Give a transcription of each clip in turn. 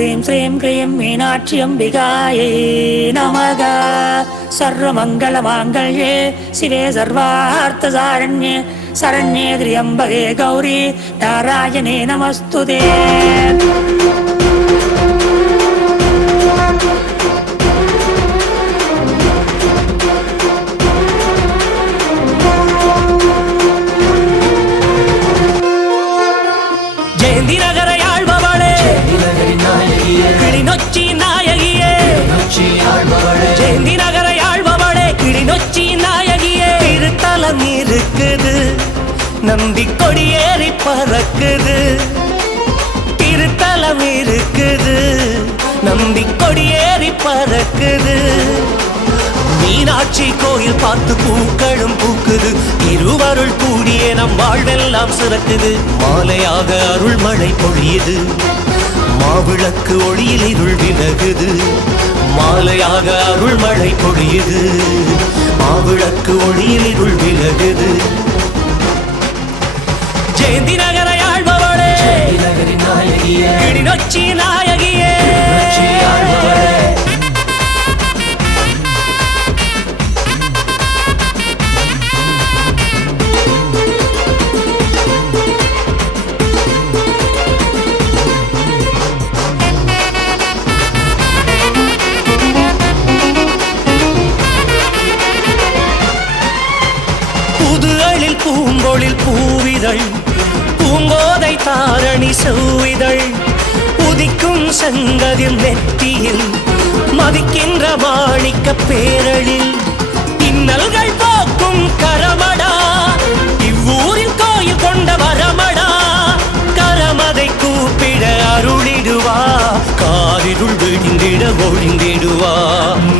ह्रीं श्रीं क्रीं मीनाक्षी अम्बिकायै नमः। सर्वमङ्गलमाङ्गल्ये शिवे सर्वार्थसारण्ये शरण्ये त्र्यम्बके गौरी नारायणे नमस्तुते। கிளிநொச்சி நாயகியே ஜெயந்தி நகர யாழ்பவளே கிளிநொச்சி நாயகியே திருத்தலம் இருக்குது நம்பி கொடியேறி பறக்குது திருத்தலம் இருக்குது நம்பி கொடியேறி பறக்குது மீனாட்சி கோயில் பார்த்து பூக்களும் பூக்குது இருவருள் கூடிய நம் வாழ்வெல்லாம் சிறக்குது மாலையாக அருள் மழை பொழியுது மாவிளக்கு ஒளியில் இருள் விலகுது மாலையாக அருள் மழை பொழியுது மாவிளக்கு ஒளியில் இருள் விலகுது ஜெயந்தி நகர யாழ்பவளே கிளிநொச்சி நாயகியே பூங்கொழில் பூவிதழ் பூங்கோதை தாரணி செவ்விதழ் உதிக்கும் செங்கதில் நெற்றியில் மதிக்கின்ற மாணிக்க பேரழில் இன்னல்கள் போக்கும் கரமடா இவ்வூரில் கோயில் கொண்ட வரமடா கரமதை கூப்பிட அருளிடுவா காரிருள் விழிந்திட ஒழிந்திடுவா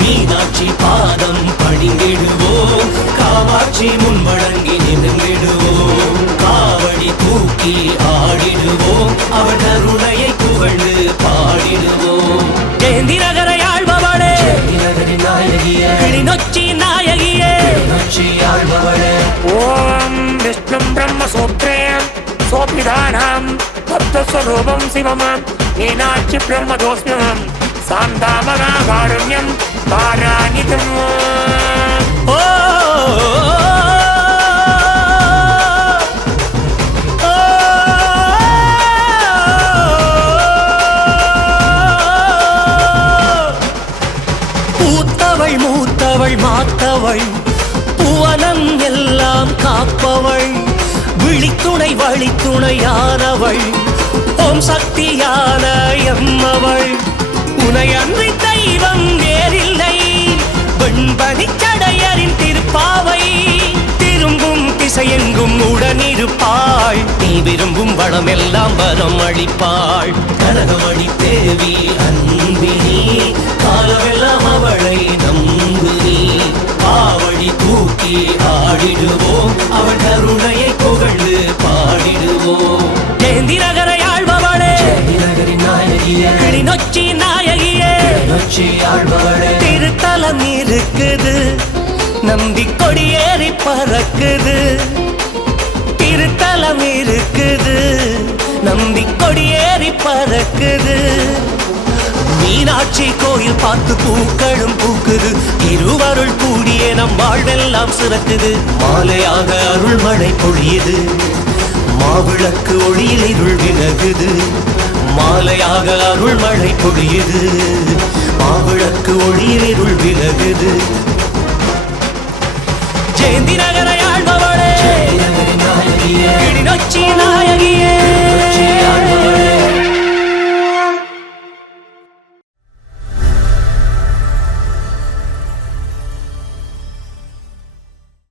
மீனாட்சி பாதம் பணிந்திடுவோம் காமாட்சி முன்வழங்கி நின்றிடுவோம் காவடி தூக்கி ஆடிடுவோம் அவள் கருணையை புகழ்ந்து பாடிடுவோம் ஜெயந்தி நகர யாழ்பவளே கிளிநொச்சி நாயகியே ஓம் விஷ்ணும் பிரம்ம சூத்ரே சோபிதானாம் தத்துவஸ்வரூபம் சிவமாம் மீனாட்சி பிரம்மதோஸ்மியம் சாந்தாமகா காருண்யம் பாராணிதம். பூத்தவள் மூத்தவள் மாத்தவள் புவனம் எல்லாம் காப்பவள் விழித்துணை வழித்துணையானவள் ஓம் சக்தியான எம்மவள் உனை அன்றி தெய்வம் வேறில்லை வெண்பனிச்சடையரின் திருப்பாவை திரும்பும் திசையெங்கும் உடனிருப்பாள் நீ விரும்பும் வளமெல்லாம் வரம் அளிப்பாள் கனகமணி தேவி அன்பினி காலமெல்லாம் அவளை நம்பு நீ பாவடி தூக்கி ஆடிடுவோம் அவள் கருணையை புகழ்ந்து பாடிடுவோம் ஜெயந்தி நகர யாழ்பவளே கிளிநொச்சி நாயகியே திருத்தலம் இருக்குது நம்பி கொடியேறி பறக்குது திருத்தலம் இருக்குது நம்பி கொடியேறி பறக்குது மீனாட்சி கோயில் பார்த்து பூக்களும் பூக்குது இருவருள் கூடிய நம் வாழ்வெல்லாம் சிறக்குது மாலையாக அருள் மழை பொழியுது மாவிளக்கு ஒளியில் இருள் விலகுது மாலையாக அருள் மழை பொழியுது மாவிளக்கு ஒளியில் இருள் விலகுது ஜெயந்தி நகர யாழ்பவளே கிளிநொச்சி நாயகியே